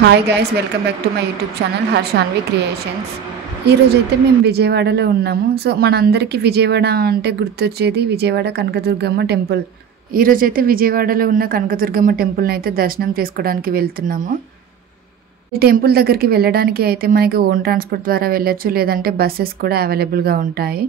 Hi guys, welcome back to my YouTube channel Harshanvi creations. ఈరోజైతే మేము విజయవాడలో ఉన్నాము. సో మనందరికీ విజయవాడ అంటే గుర్తొచ్చేది విజయవాడ కనకదుర్గమ్మ టెంపుల్. ఈరోజైతే విజయవాడలో ఉన్న కనకదుర్గమ్మ టెంపుల్ని అయితే దర్శనం చేసుకోవడానికి వెళ్తున్నాము. ఈ టెంపుల్ దగ్గరికి వెళ్ళడానికి అయితే మనకి ఓన్ ట్రాన్స్పోర్ట్ ద్వారా వెళ్ళొచ్చు, లేదంటే బస్సెస్ కూడా అవైలబుల్గా ఉంటాయి.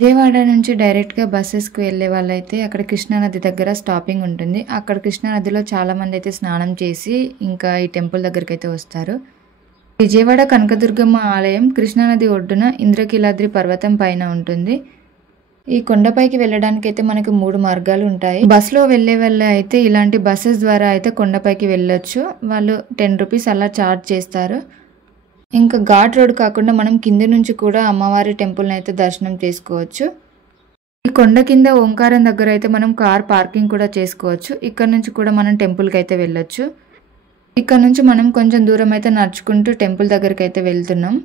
విజయవాడ నుంచి డైరెక్ట్గా బస్సెస్కి వెళ్ళే వాళ్ళైతే అక్కడ కృష్ణానది దగ్గర స్టాపింగ్ ఉంటుంది. అక్కడ కృష్ణానదిలో చాలామంది అయితే స్నానం చేసి ఇంకా ఈ టెంపుల్ దగ్గరికి అయితే వస్తారు. విజయవాడ కనకదుర్గమ్మ ఆలయం కృష్ణానది ఒడ్డున ఇంద్రకీలాద్రి పర్వతం పైన ఉంటుంది. ఈ కొండపైకి వెళ్ళడానికి అయితే మనకి 3 మార్గాలు ఉంటాయి. బస్సులో వెళ్ళే వాళ్ళు అయితే ఇలాంటి బస్సెస్ ద్వారా అయితే కొండపైకి వెళ్ళొచ్చు. వాళ్ళు 10 రూపీస్ అలా ఛార్జ్ చేస్తారు. ఇంకా ఘాట్ రోడ్ కాకుండా మనం కింది నుంచి కూడా అమ్మవారి టెంపుల్ని అయితే దర్శనం చేసుకోవచ్చు. ఈ కొండ కింద ఓంకారం దగ్గర అయితే మనం కార్ పార్కింగ్ కూడా చేసుకోవచ్చు. ఇక్కడ నుంచి కూడా మనం టెంపుల్కి అయితే వెళ్ళొచ్చు. ఇక్కడ నుంచి మనం కొంచెం దూరం అయితే నడుచుకుంటూ టెంపుల్ దగ్గరికి అయితే వెళ్తున్నాం.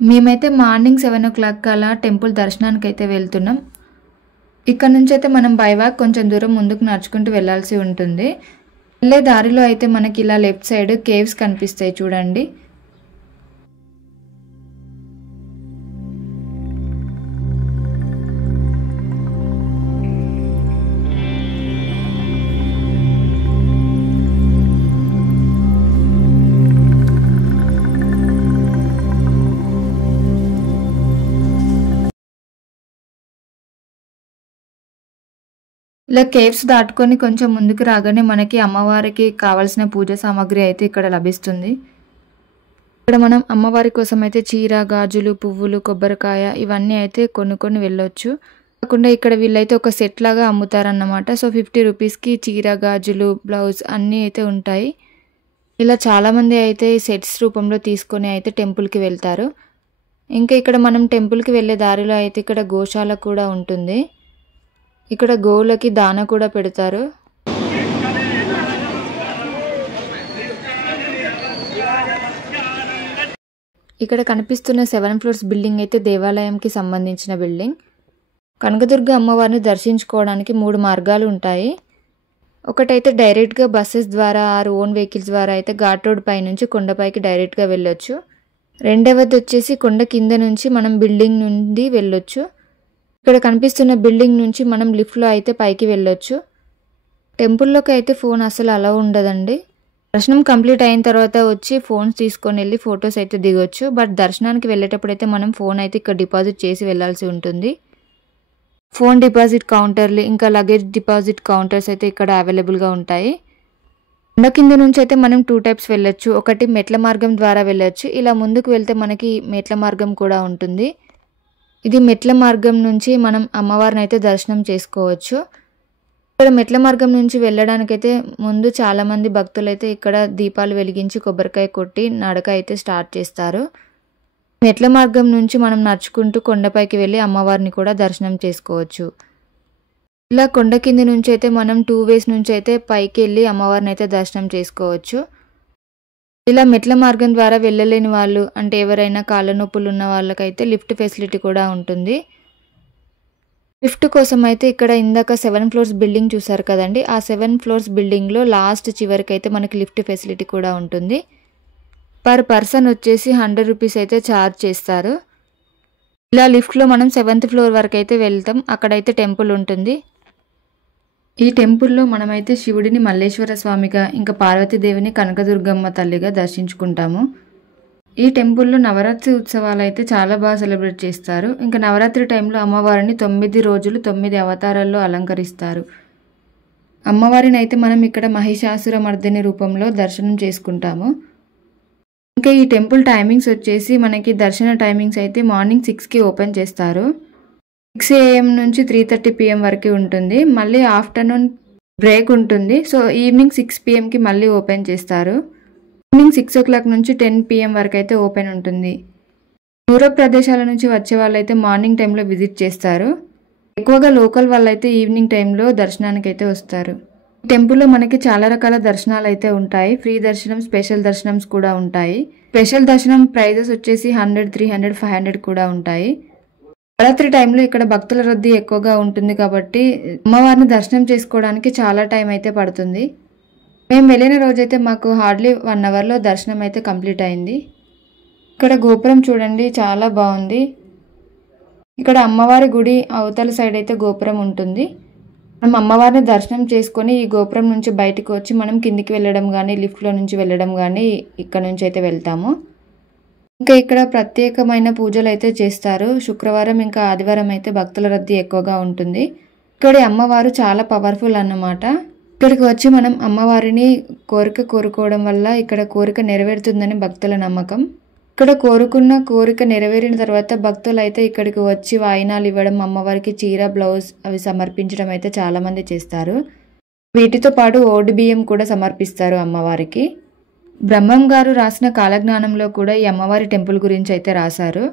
మేమైతే మార్నింగ్ 7 o'clock అలా టెంపుల్ దర్శనానికి అయితే వెళ్తున్నాం. ఇక్కడ నుంచి అయితే మనం బై వాక్ కొంచెం దూరం ముందుకు నడుచుకుంటూ వెళ్ళాల్సి ఉంటుంది. వెళ్ళే దారిలో అయితే మనకి ఇలా లెఫ్ట్ సైడ్ కేవ్స్ కనిపిస్తాయి చూడండి. ఇలా కేవ్స్ దాటుకొని కొంచెం ముందుకు రాగానే మనకి అమ్మవారికి కావాల్సిన పూజ సామాగ్రి అయితే ఇక్కడ లభిస్తుంది. ఇక్కడ మనం అమ్మవారి కోసం అయితే చీర, గాజులు, పువ్వులు, కొబ్బరికాయ ఇవన్నీ అయితే కొనుక్కొని వెళ్ళొచ్చు. కాకుండా ఇక్కడ వీళ్ళైతే ఒక సెట్ లాగా అమ్ముతారన్నమాట. సో 50 రూపీస్కి చీర, గాజులు, బ్లౌజ్ అన్నీ అయితే ఉంటాయి. ఇలా చాలామంది అయితే సెట్స్ రూపంలో తీసుకొని అయితే టెంపుల్కి వెళ్తారు. ఇంకా ఇక్కడ మనం టెంపుల్కి వెళ్ళే దారిలో అయితే ఇక్కడ గోశాల కూడా ఉంటుంది. ఇక్కడ గోవులకి దాన కూడా పెడతారు. ఇక్కడ కనిపిస్తున్న 7 floors బిల్డింగ్ అయితే దేవాలయంకి సంబంధించిన బిల్డింగ్. కనకదుర్గ అమ్మవారిని దర్శించుకోవడానికి 3 మార్గాలు ఉంటాయి. ఒకటైతే డైరెక్ట్గా బస్సెస్ ద్వారా ఆర్ ఓన్ వెహికల్స్ ద్వారా అయితే ఘాట్ రోడ్ పై నుంచి కొండపైకి డైరెక్ట్గా వెళ్ళొచ్చు. రెండవది వచ్చేసి కొండ కింద నుంచి మనం బిల్డింగ్ నుండి వెళ్ళొచ్చు. ఇక్కడ కనిపిస్తున్న బిల్డింగ్ నుంచి మనం లిఫ్ట్లో అయితే పైకి వెళ్ళొచ్చు. టెంపుల్లోకి అయితే ఫోన్ అసలు అలౌ ఉండదండి. దర్శనం కంప్లీట్ అయిన తర్వాత వచ్చి ఫోన్స్ తీసుకొని వెళ్ళి ఫొటోస్ అయితే దిగొచ్చు. బట్ దర్శనానికి వెళ్ళేటప్పుడు అయితే మనం ఫోన్ అయితే ఇక్కడ డిపాజిట్ చేసి వెళ్ళాల్సి ఉంటుంది. ఫోన్ డిపాజిట్ కౌంటర్లు ఇంకా లగేజ్ డిపాజిట్ కౌంటర్స్ అయితే ఇక్కడ అవైలబుల్గా ఉంటాయి. కొండ కింద నుంచి అయితే మనం 2 types వెళ్ళొచ్చు. ఒకటి మెట్ల మార్గం ద్వారా వెళ్ళొచ్చు. ఇలా ముందుకు వెళ్తే మనకి మెట్ల మార్గం కూడా ఉంటుంది. ఇది మెట్ల మార్గం నుంచి మనం అమ్మవారిని అయితే దర్శనం చేసుకోవచ్చు. ఇక్కడ మెట్ల మార్గం నుంచి వెళ్ళడానికైతే ముందు చాలామంది భక్తులు అయితే ఇక్కడ దీపాలు వెలిగించి కొబ్బరికాయ కొట్టి నడక అయితే స్టార్ట్ చేస్తారు. మెట్ల మార్గం నుంచి మనం నడుచుకుంటూ కొండపైకి వెళ్ళి అమ్మవారిని కూడా దర్శనం చేసుకోవచ్చు. ఇలా కొండ కింది నుంచి అయితే మనం 2 ways నుంచి అయితే పైకి వెళ్ళి అమ్మవారిని అయితే దర్శనం చేసుకోవచ్చు. ఇలా మెట్ల మార్గం ద్వారా వెళ్ళలేని వాళ్ళు అంటే ఎవరైనా కాళ్ళ నొప్పులు ఉన్న వాళ్ళకైతే లిఫ్ట్ ఫెసిలిటీ కూడా ఉంటుంది. లిఫ్ట్ కోసం అయితే ఇక్కడ ఇందాక 7 floors బిల్డింగ్ చూసారు కదండి, ఆ 7 floors బిల్డింగ్లో లాస్ట్ చివరికి అయితే మనకి లిఫ్ట్ ఫెసిలిటీ కూడా ఉంటుంది. పర్ పర్సన్ వచ్చేసి 100 రూపీస్ అయితే ఛార్జ్ చేస్తారు. ఇలా లిఫ్ట్లో మనం 7th floor వరకు అయితే వెళ్తాం. అక్కడైతే టెంపుల్ ఉంటుంది. ఈ టెంపుల్లో మనమైతే శివుడిని మల్లేశ్వర స్వామిగా ఇంకా పార్వతీదేవిని కనకదుర్గమ్మ తల్లిగా దర్శించుకుంటాము. ఈ టెంపుల్లో నవరాత్రి ఉత్సవాలు అయితే చాలా బాగా సెలబ్రేట్ చేస్తారు. ఇంకా నవరాత్రి టైంలో అమ్మవారిని 9 రోజులు 9 అవతారాల్లో అలంకరిస్తారు. అమ్మవారిని అయితే మనం ఇక్కడ మహిషాసురమర్దిని రూపంలో దర్శనం చేసుకుంటాము. ఇంకా ఈ టెంపుల్ టైమింగ్స్ వచ్చేసి మనకి దర్శన టైమింగ్స్ అయితే మార్నింగ్ 6కి ఓపెన్ చేస్తారు. 6 AM నుంచి 3:30 PM వరకు ఉంటుంది. మళ్ళీ ఆఫ్టర్నూన్ బ్రేక్ ఉంటుంది. సో ఈవినింగ్ 6 PMకి మళ్ళీ ఓపెన్ చేస్తారు. ఈవినింగ్ 6 o'clock నుంచి 10 PM వరకు అయితే ఓపెన్ ఉంటుంది. దూర ప్రదేశాల నుంచి వచ్చే వాళ్ళైతే మార్నింగ్ టైంలో విజిట్ చేస్తారు. ఎక్కువగా లోకల్ వాళ్ళైతే ఈవినింగ్ టైంలో దర్శనానికి అయితే వస్తారు. టెంపుల్లో మనకి చాలా రకాల దర్శనాలు అయితే ఉంటాయి. ఫ్రీ దర్శనం, స్పెషల్ దర్శనమ్స్ కూడా ఉంటాయి. స్పెషల్ దర్శనం ప్రైజెస్ వచ్చేసి 100, 300, 500 కూడా ఉంటాయి. నవరాత్రి టైంలో ఇక్కడ భక్తుల రద్దీ ఎక్కువగా ఉంటుంది కాబట్టి అమ్మవారిని దర్శనం చేసుకోవడానికి చాలా టైం అయితే పడుతుంది. మేము వెళ్ళిన రోజైతే మాకు హార్డ్లీ 1 అవర్లో దర్శనం అయితే కంప్లీట్ అయింది. ఇక్కడ గోపురం చూడండి చాలా బాగుంది. ఇక్కడ అమ్మవారి గుడి అవతల సైడ్ అయితే గోపురం ఉంటుంది. మనం అమ్మవారిని దర్శనం చేసుకొని ఈ గోపురం నుంచి బయటకు వచ్చి మనం కిందికి వెళ్ళడం కానీ లిఫ్ట్లో నుంచి వెళ్ళడం కానీ ఇక్కడ నుంచి అయితే వెళ్తాము. ఇంకా ఇక్కడ ప్రత్యేకమైన పూజలు అయితే చేస్తారు. శుక్రవారం ఇంకా ఆదివారం అయితే భక్తుల రద్దీ ఎక్కువగా ఉంటుంది. ఇక్కడ అమ్మవారు చాలా పవర్ఫుల్ అన్నమాట. ఇక్కడికి వచ్చి మనం అమ్మవారిని కోరుకోవడం వల్ల ఇక్కడ కోరిక నెరవేరుతుందని భక్తుల నమ్మకం. ఇక్కడ కోరుకున్న కోరిక నెరవేరిన తర్వాత భక్తులు అయితే ఇక్కడికి వచ్చి వాయినాలు ఇవ్వడం, అమ్మవారికి చీర, బ్లౌజ్ అవి సమర్పించడం అయితే చాలామంది చేస్తారు. వీటితో పాటు ఓడి బియ్యం కూడా సమర్పిస్తారు అమ్మవారికి. బ్రహ్మం గారు రాసిన కాలజ్ఞానంలో కూడా ఈ అమ్మవారి టెంపుల్ గురించి అయితే రాశారు.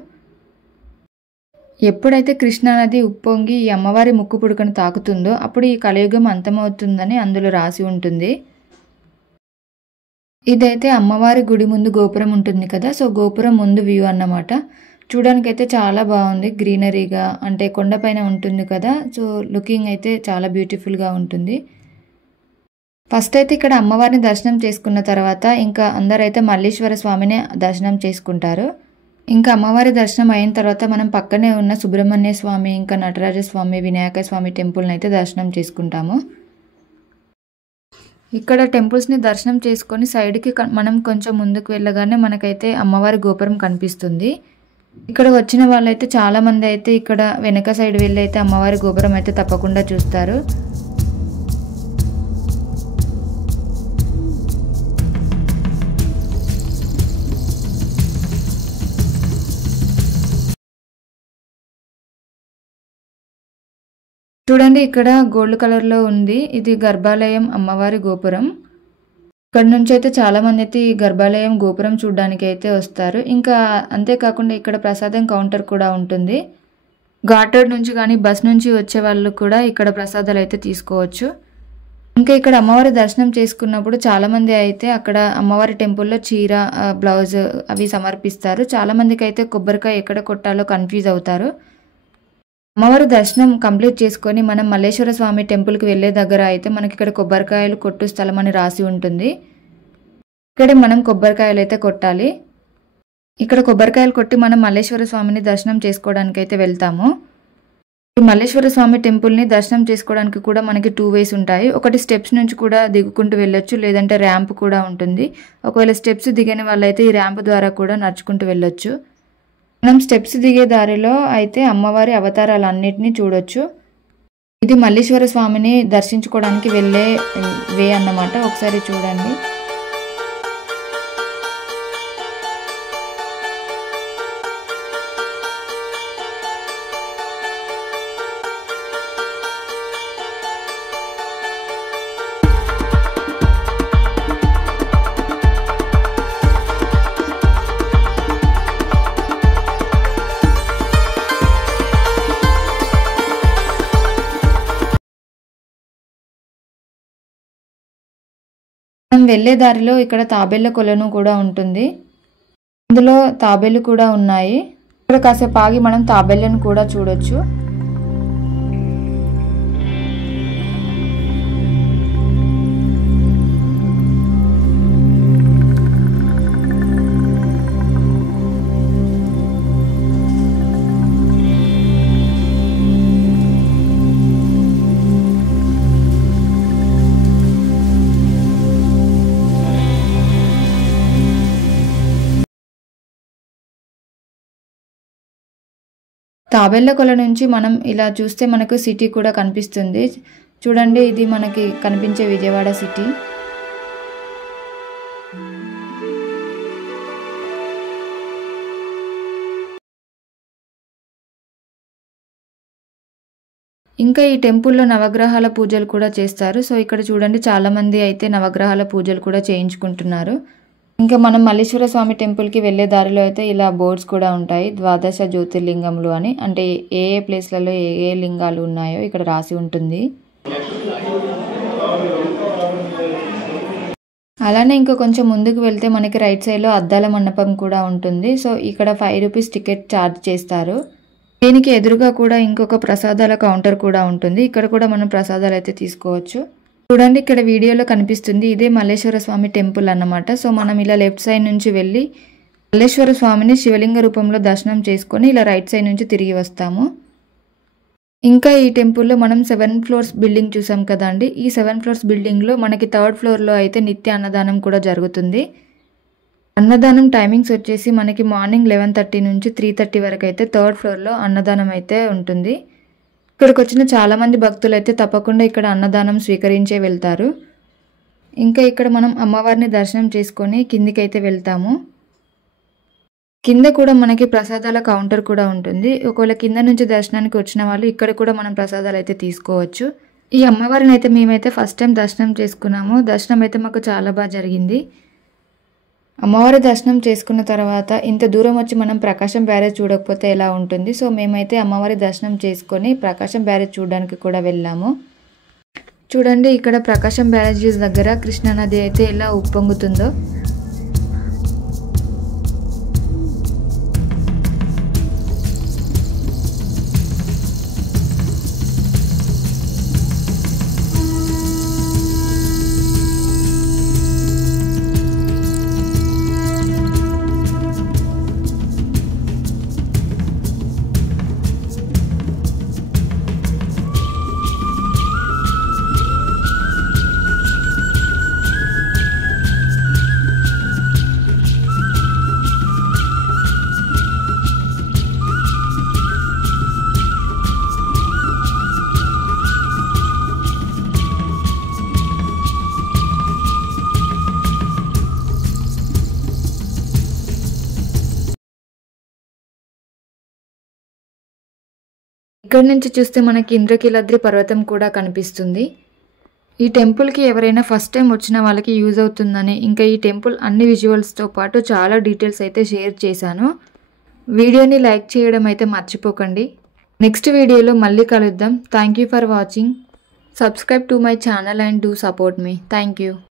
ఎప్పుడైతే కృష్ణానది ఉప్పొంగి ఈ అమ్మవారి ముక్కు పుడకను తాకుతుందో అప్పుడు ఈ కలియుగం అంతమవుతుందని అందులో రాసి ఉంటుంది. ఇదైతే అమ్మవారి గుడి ముందు గోపురం ఉంటుంది కదా, సో గోపురం ముందు వ్యూ అన్నమాట. చూడడానికి అయితే చాలా బాగుంది, గ్రీనరీగా, అంటే కొండపైన ఉంటుంది కదా, సో లుకింగ్ అయితే చాలా బ్యూటిఫుల్గా ఉంటుంది. ఫస్ట్ అయితే ఇక్కడ అమ్మవారిని దర్శనం చేసుకున్న తర్వాత ఇంకా అందరైతే మల్లీశ్వర స్వామిని దర్శనం చేసుకుంటారు. ఇంకా అమ్మవారి దర్శనం అయిన తర్వాత మనం పక్కనే ఉన్న సుబ్రహ్మణ్య స్వామి, ఇంకా నటరాజ స్వామి, వినాయక స్వామి టెంపుల్ని అయితే దర్శనం చేసుకుంటాము. ఇక్కడ టెంపుల్స్ని దర్శనం చేసుకొని సైడ్కి మనం కొంచెం ముందుకు వెళ్ళగానే మనకైతే అమ్మవారి గోపురం కనిపిస్తుంది. ఇక్కడ వచ్చిన వాళ్ళైతే చాలామంది అయితే ఇక్కడ వెనక సైడ్ వెళ్ళి అయితే అమ్మవారి గోపురం అయితే తప్పకుండా చూస్తారు. చూడండి ఇక్కడ గోల్డ్ కలర్లో ఉంది, ఇది గర్భాలయం అమ్మవారి గోపురం. ఇక్కడ నుంచి అయితే చాలామంది అయితే ఈ గర్భాలయం గోపురం చూడడానికి అయితే వస్తారు. ఇంకా అంతేకాకుండా ఇక్కడ ప్రసాదం కౌంటర్ కూడా ఉంటుంది. ఘాట్ నుంచి కానీ బస్ నుంచి వచ్చే వాళ్ళు కూడా ఇక్కడ ప్రసాదాలు అయితే తీసుకోవచ్చు. ఇంకా ఇక్కడ అమ్మవారి దర్శనం చేసుకున్నప్పుడు చాలామంది అయితే అక్కడ అమ్మవారి టెంపుల్లో చీర, బ్లౌజ్ అవి సమర్పిస్తారు. చాలామందికి అయితే కొబ్బరికాయ ఎక్కడ కొట్టాలో కన్ఫ్యూజ్ అవుతారు. అమ్మవారి దర్శనం కంప్లీట్ చేసుకొని మనం మల్లేశ్వర స్వామి టెంపుల్కి వెళ్ళే దగ్గర అయితే మనకి ఇక్కడ కొబ్బరికాయలు కొట్టు స్థలం అని రాసి ఉంటుంది. ఇక్కడ మనం కొబ్బరికాయలు అయితే కొట్టాలి. ఇక్కడ కొబ్బరికాయలు కొట్టి మనం మల్లేశ్వర స్వామిని దర్శనం చేసుకోవడానికి అయితే వెళ్తాము. ఈ మల్లేశ్వర స్వామి టెంపుల్ని దర్శనం చేసుకోవడానికి కూడా మనకి 2 వేస్ ఉంటాయి. ఒకటి స్టెప్స్ నుంచి కూడా దిగుకుంటూ వెళ్ళొచ్చు, లేదంటే ర్యాంప్ కూడా ఉంటుంది. ఒకవేళ స్టెప్స్ దిగని వాళ్ళైతే ఈ ర్యాంప్ ద్వారా కూడా నడుచుకుంటూ వెళ్ళొచ్చు. మనం స్టెప్స్ దిగే దారిలో అయితే అమ్మవారి అవతారాలన్నిటినీ చూడొచ్చు. ఇది మల్లీశ్వర స్వామిని దర్శించుకోవడానికి వెళ్ళే వే అన్నమాట. ఒకసారి చూడండి. మనం వెళ్ళే దారిలో ఇక్కడ తాబేళ్ల కొలను కూడా ఉంటుంది. ఇందులో తాబేళ్లు కూడా ఉన్నాయి. ఇక్కడ కాసేపు ఆగి మనం తాబేళ్లను కూడా చూడొచ్చు. తాబేళ్ల కొల నుంచి మనం ఇలా చూస్తే మనకు సిటీ కూడా కనిపిస్తుంది. చూడండి, ఇది మనకి కనిపించే విజయవాడ సిటీ. ఇంకా ఈ టెంపుల్లో నవగ్రహాల పూజలు కూడా చేస్తారు. సో ఇక్కడ చూడండి, చాలామంది అయితే నవగ్రహాల పూజలు కూడా చేయించుకుంటున్నారు. ఇంకా మనం మల్లీశ్వర స్వామి టెంపుల్కి వెళ్ళే దారిలో అయితే ఇలా బోర్డ్స్ కూడా ఉంటాయి, 12 జ్యోతిర్లింగములు అని. అంటే ఏ ఏ ప్లేస్లలో ఏ ఏ లింగాలు ఉన్నాయో ఇక్కడ రాసి ఉంటుంది. అలానే ఇంకా కొంచెం ముందుకు వెళ్తే మనకి రైట్ సైడ్లో అద్దాల మండపం కూడా ఉంటుంది. సో ఇక్కడ 5 రూపీస్ టికెట్ ఛార్జ్ చేస్తారు. దీనికి ఎదురుగా కూడా ఇంకొక ప్రసాదాల కౌంటర్ కూడా ఉంటుంది. ఇక్కడ కూడా మనం ప్రసాదాలు అయితే తీసుకోవచ్చు. చూడండి ఇక్కడ వీడియోలో కనిపిస్తుంది ఇదే మల్లేశ్వర స్వామి టెంపుల్ అన్నమాట. సో మనం ఇలా లెఫ్ట్ సైడ్ నుంచి వెళ్ళి మల్లేశ్వర స్వామిని శివలింగ రూపంలో దర్శనం చేసుకొని ఇలా రైట్ సైడ్ నుంచి తిరిగి వస్తాము. ఇంకా ఈ టెంపుల్లో మనం 7 ఫ్లోర్స్ బిల్డింగ్ చూసాం కదండి. ఈ 7 ఫ్లోర్స్ బిల్డింగ్లో మనకి 3rd ఫ్లోర్లో అయితే నిత్య అన్నదానం కూడా జరుగుతుంది. అన్నదానం టైమింగ్స్ వచ్చేసి మనకి మార్నింగ్ 11:30 నుంచి 3:30 వరకు అయితే 3rd ఫ్లోర్లో అన్నదానం అయితే ఉంటుంది. ఇక్కడికి వచ్చిన చాలామంది భక్తులు అయితే తప్పకుండా ఇక్కడ అన్నదానం స్వీకరించే వెళ్తారు. ఇంకా ఇక్కడ మనం అమ్మవారిని దర్శనం చేసుకొని కిందికైతే వెళ్తాము. కింద కూడా మనకి ప్రసాదాల కౌంటర్ కూడా ఉంటుంది. ఒకవేళ కింద నుంచి దర్శనానికి వచ్చిన వాళ్ళు ఇక్కడ కూడా మనం ప్రసాదాలు అయితే తీసుకోవచ్చు. ఈ అమ్మవారిని అయితే మేమైతే ఫస్ట్ టైం దర్శనం చేసుకున్నాము. దర్శనం అయితే మాకు చాలా బాగా జరిగింది. అమ్మవారి దర్శనం చేసుకున్న తర్వాత ఇంత దూరం వచ్చి మనం ప్రకాశం బ్యారేజ్ చూడకపోతే ఎలా ఉంటుంది. సో మేమైతే అమ్మవారి దర్శనం చేసుకొని ప్రకాశం బ్యారేజ్ చూడడానికి కూడా వెళ్ళాము. చూడండి ఇక్కడ ప్రకాశం బ్యారేజెస్ దగ్గర కృష్ణానది అయితే ఎలా ఉప్పొంగుతుందో. ఇక్కడ నుంచి చూస్తే మనకి ఇంద్రకీలాద్రి పర్వతం కూడా కనిపిస్తుంది. ఈ టెంపుల్కి ఎవరైనా ఫస్ట్ టైం వచ్చిన వాళ్ళకి యూజ్ అవుతుందని, ఇంకా ఈ టెంపుల్ అన్ని విజువల్స్తో పాటు చాలా డీటెయిల్స్ అయితే షేర్ చేశాను. వీడియోని లైక్ చేయడం అయితే మర్చిపోకండి. నెక్స్ట్ వీడియోలో మళ్ళీ కలుద్దాం. Thank you for watching. Subscribe to my channel and do support me. Thank you.